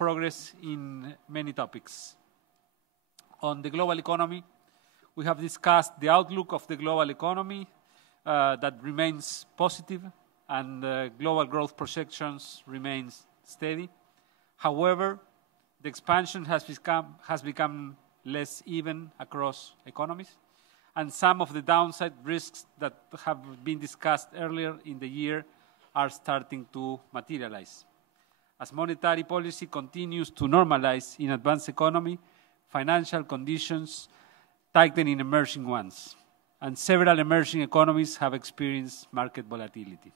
progress in many topics. On the global economy, we have discussed the outlook of the global economy that remains positive, and global growth projections remain steady. However, the expansion has become less even across economies, and some of the downside risks that have been discussed earlier in the year are starting to materialize. As monetary policy continues to normalize in advanced economy, financial conditions tighten in emerging ones, and several emerging economies have experienced market volatility.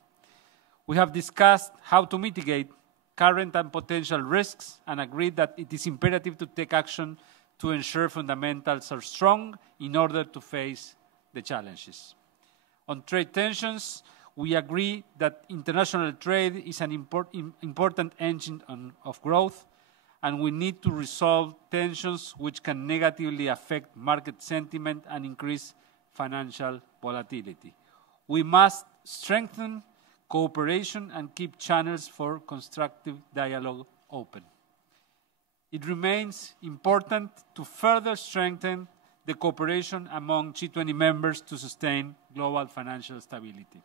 We have discussed how to mitigate current and potential risks and agreed that it is imperative to take action to ensure fundamentals are strong in order to face the challenges. On trade tensions, we agree that international trade is an important engine of growth, and we need to resolve tensions which can negatively affect market sentiment and increase financial volatility. We must strengthen cooperation and keep channels for constructive dialogue open. It remains important to further strengthen the cooperation among G20 members to sustain global financial stability.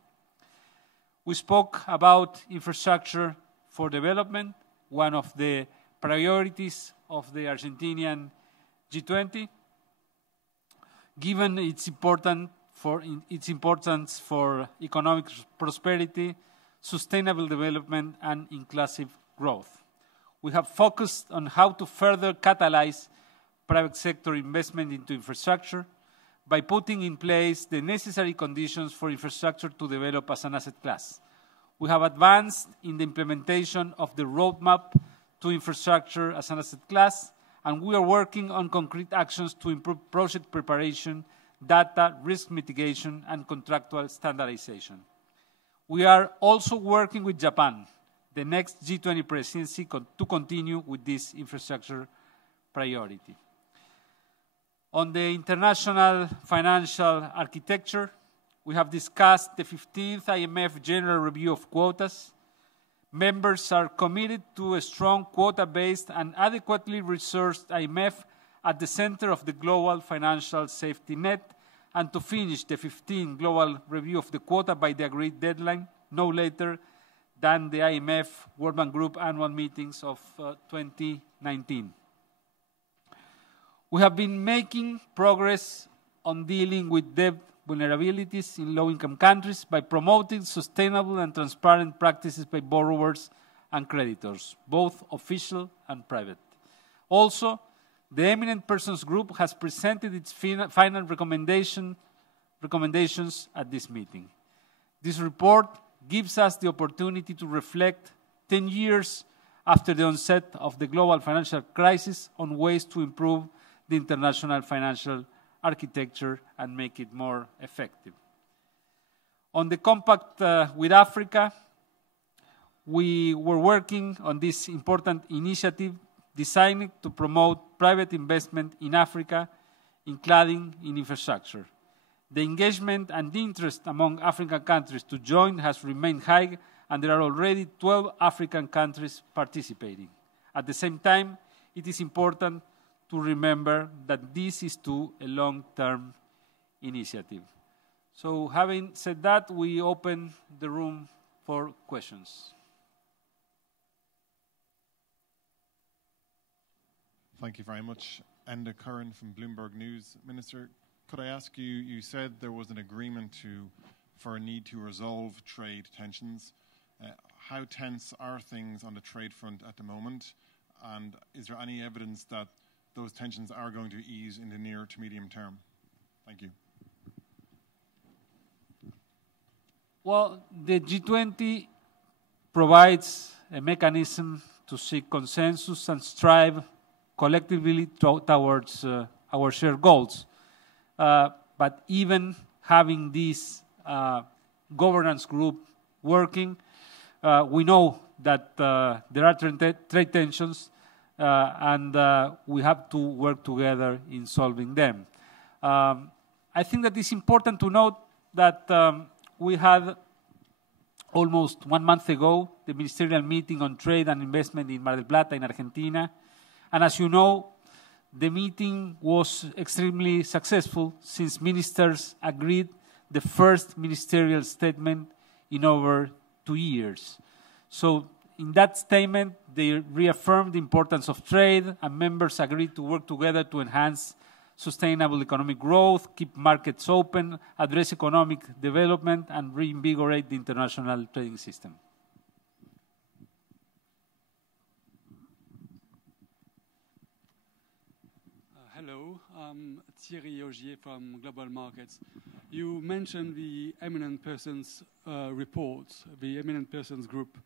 We spoke about infrastructure for development, one of the priorities of the Argentinian G20, given its importance for economic prosperity, sustainable development, and inclusive growth. We have focused on how to further catalyze private sector investment into infrastructure by putting in place the necessary conditions for infrastructure to develop as an asset class. We have advanced in the implementation of the roadmap to infrastructure as an asset class, and we are working on concrete actions to improve project preparation, data, risk mitigation, and contractual standardization. We are also working with Japan, the next G20 presidency, to continue with this infrastructure priority. On the international financial architecture, we have discussed the 15th IMF General Review of Quotas. Members are committed to a strong quota-based and adequately resourced IMF at the center of the global financial safety net, and to finish the 15th Global Review of the Quota by the agreed deadline, no later than the IMF World Bank Group annual meetings of 2019. We have been making progress on dealing with debt vulnerabilities in low-income countries by promoting sustainable and transparent practices by borrowers and creditors, both official and private. Also, the Eminent Persons Group has presented its final recommendations at this meeting. This report gives us the opportunity to reflect 10 years after the onset of the global financial crisis on ways to improve the international financial architecture and make it more effective. On the compact with Africa, we were working on this important initiative designed to promote private investment in Africa, including in infrastructure. The engagement and interest among African countries to join has remained high, and there are already 12 African countries participating. At the same time, it is important to remember that this is a long-term initiative. So having said that, we open the room for questions. Thank you very much. Enda Curran from Bloomberg News. Minister, could I ask you, you said there was an agreement for a need to resolve trade tensions. How tense are things on the trade front at the moment? And is there any evidence that those tensions are going to ease in the near to medium term? Thank you. Well, the G20 provides a mechanism to seek consensus and strive collectively towards our shared goals. But even having this governance group working, we know that there are trade tensions, and we have to work together in solving them. I think that it's important to note that we had almost 1 month ago, the ministerial meeting on trade and investment in Mar del Plata in Argentina. And as you know, the meeting was extremely successful since ministers agreed the first ministerial statement in over 2 years. So in that statement, they reaffirmed the importance of trade, and members agreed to work together to enhance sustainable economic growth, keep markets open, address economic development, and reinvigorate the international trading system. Hello, I'm Thierry Augier from Global Markets. You mentioned the Eminent Persons report, the Eminent Persons Group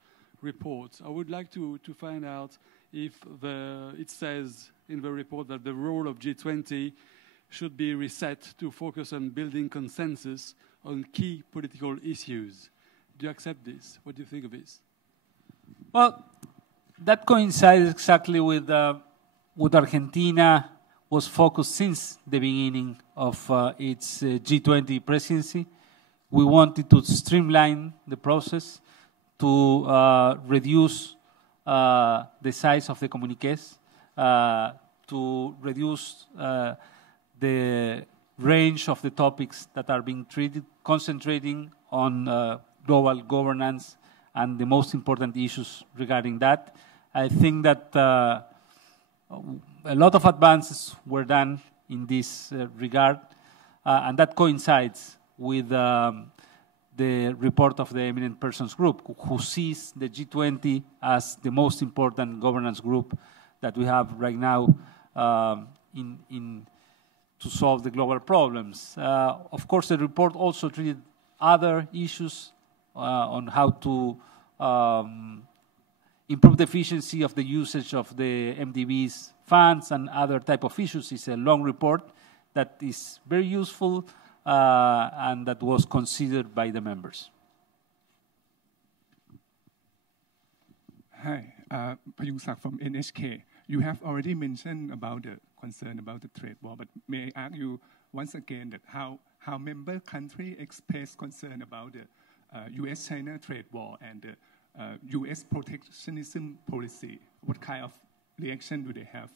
report. I would like to find out if it says in the report that the role of G20 should be reset to focus on building consensus on key political issues. Do you accept this? What do you think of this? Well, that coincides exactly with what Argentina was focused since the beginning of its G20 presidency. We wanted to streamline the process, to reduce the size of the communiques, to reduce the range of the topics that are being treated, concentrating on global governance and the most important issues regarding that. I think that a lot of advances were done in this regard, and that coincides with the report of the Eminent Persons Group, who sees the G20 as the most important governance group that we have right now to solve the global problems. Of course, the report also treated other issues on how to improve the efficiency of the usage of the MDB's funds and other type of issues. It's a long report that is very useful and that was considered by the members. Hi, Payung-sak from NHK. You have already mentioned about the concern about the trade war, but may I ask you once again that how member country express concern about the U.S.-China trade war and the U.S. protectionism policy? What kind of reaction do they have?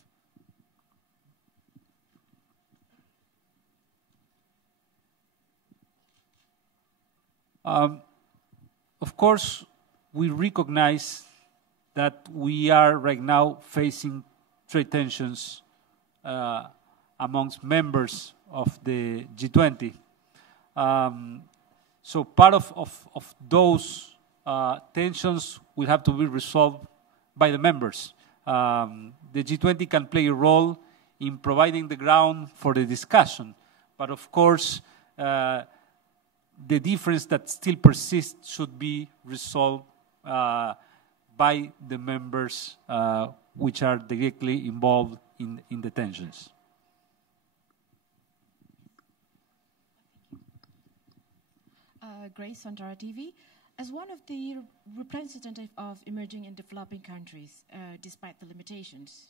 Of course, we recognize that we are right now facing trade tensions amongst members of the G20. So part of those tensions will have to be resolved by the members. The G20 can play a role in providing the ground for the discussion, but of course, the difference that still persists should be resolved by the members which are directly involved in the tensions. Grace on Dara TV. As one of the representatives of emerging and developing countries, despite the limitations,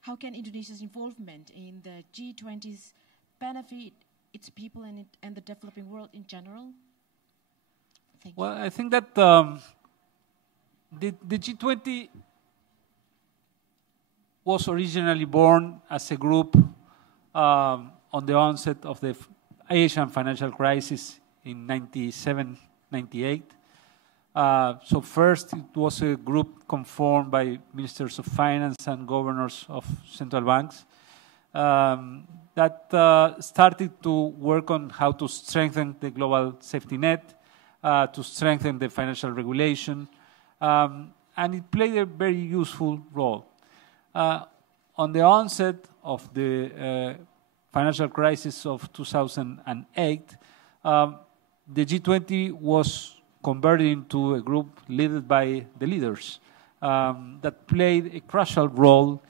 how can Indonesia's involvement in the G20's benefit its people and the developing world in general? Thank you. Well, I think that the G20 was originally born as a group on the onset of the Asian financial crisis in 97, 98. So first it was a group conformed by ministers of finance and governors of central banks that started to work on how to strengthen the global safety net, to strengthen the financial regulation, and it played a very useful role. On the onset of the financial crisis of 2008, the G20 was converted into a group led by the leaders that played a crucial role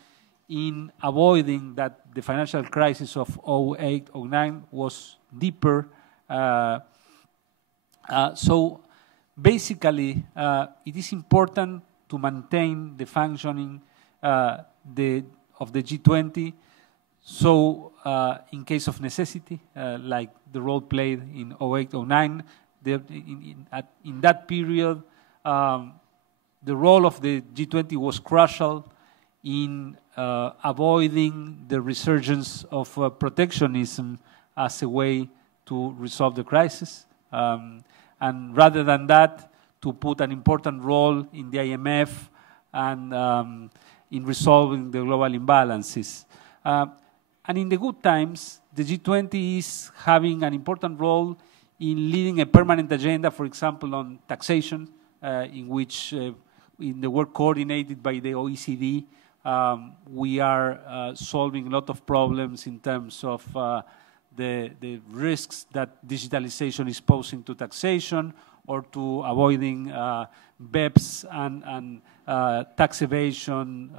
in avoiding that the financial crisis of 08-09 was deeper. So basically, it is important to maintain the functioning of the G20. So in case of necessity, like the role played in 08-09, in that period, the role of the G20 was crucial in avoiding the resurgence of protectionism as a way to resolve the crisis. And rather than that, to put an important role in the IMF and in resolving the global imbalances. And in the good times, the G20 is having an important role in leading a permanent agenda, for example, on taxation, in which, in the work coordinated by the OECD, we are solving a lot of problems in terms of the risks that digitalization is posing to taxation, or to avoiding BEPS and tax evasion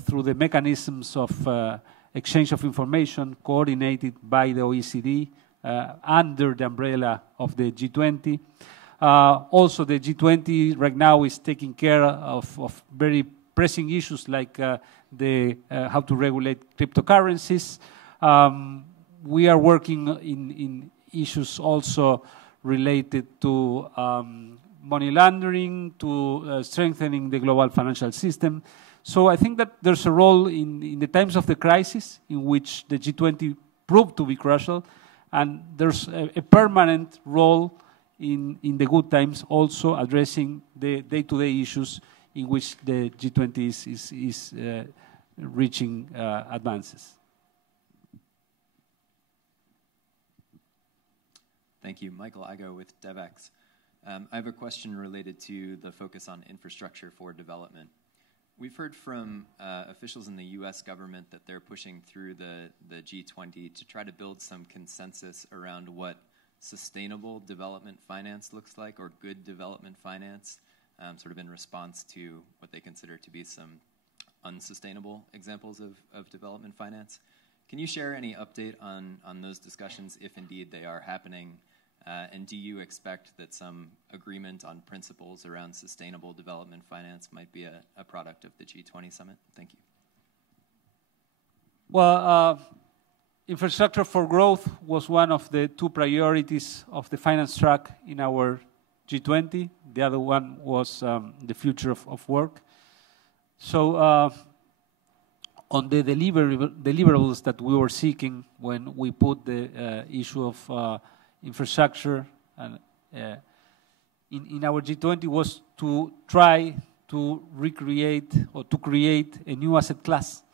through the mechanisms of exchange of information coordinated by the OECD under the umbrella of the G20. Also, the G20 right now is taking care of very pressing issues like how to regulate cryptocurrencies. We are working in issues also related to money laundering, to strengthening the global financial system. So I think that there's a role in the times of the crisis in which the G20 proved to be crucial, and there's a permanent role in the good times also addressing the day-to-day issues in which the G20 is reaching advances. Thank you. Michael Igo with DevX. I have a question related to the focus on infrastructure for development. We've heard from officials in the US government that they're pushing through the G20 to try to build some consensus around what sustainable development finance looks like, or good development finance, sort of in response to what they consider to be some unsustainable examples of development finance. Can you share any update on those discussions, if indeed they are happening? And do you expect that some agreement on principles around sustainable development finance might be a product of the G20 summit? Thank you. Well, infrastructure for growth was one of the two priorities of the finance track in our G20. The other one was the future of work. So on the deliverables that we were seeking when we put the issue of infrastructure and in our G20 was to try to recreate or to create a new asset class,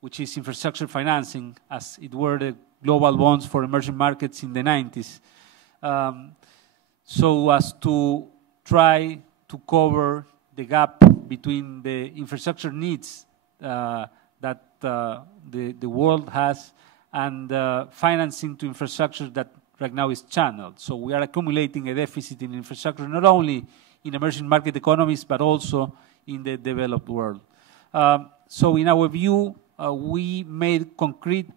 which is infrastructure financing, as it were the global bonds for emerging markets in the 90s. So as to try to cover the gap between the infrastructure needs that the world has and financing to infrastructure that right now is channeled. So we are accumulating a deficit in infrastructure, not only in emerging market economies, but also in the developed world. So in our view, we made concrete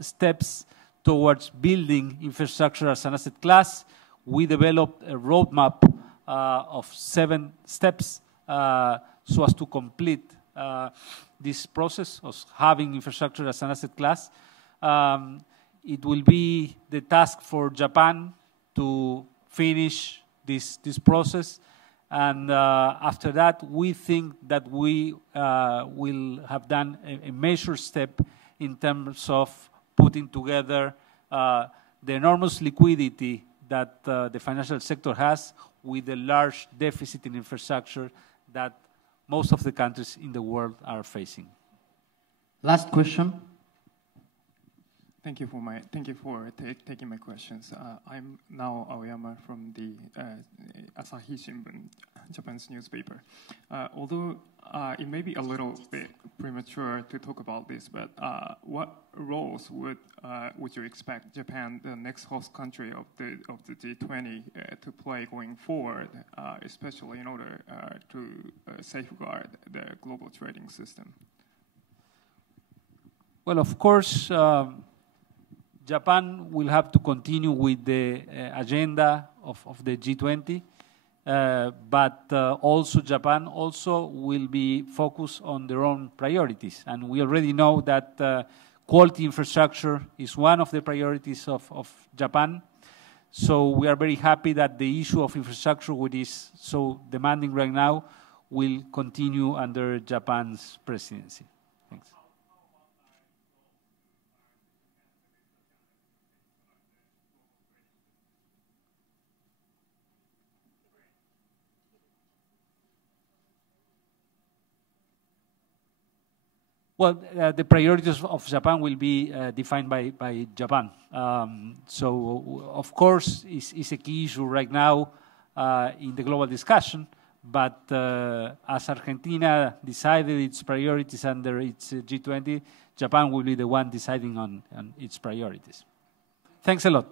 steps towards building infrastructure as an asset class. We developed a roadmap of 7 steps so as to complete this process of having infrastructure as an asset class. It will be the task for Japan to finish this process, and after that, we think that we will have done a major step in terms of putting together the enormous liquidity that the financial sector has with the large deficit in infrastructure that most of the countries in the world are facing. Last question. Thank you for taking my questions. I'm now Aoyama from the Asahi Shimbun, Japan's newspaper. Although it may be a little bit premature to talk about this, but what roles would you expect Japan, the next host country of the G20, to play going forward, especially in order to safeguard the global trading system? Well, of course, Japan will have to continue with the agenda of the G20, but also Japan also will be focused on their own priorities. And we already know that quality infrastructure is one of the priorities of Japan. So we are very happy that the issue of infrastructure, which is so demanding right now, will continue under Japan's presidency. Thanks. Well, the priorities of Japan will be defined by Japan. So, of course, it's a key issue right now in the global discussion. But as Argentina decided its priorities under its G20, Japan will be the one deciding on its priorities. Thanks a lot.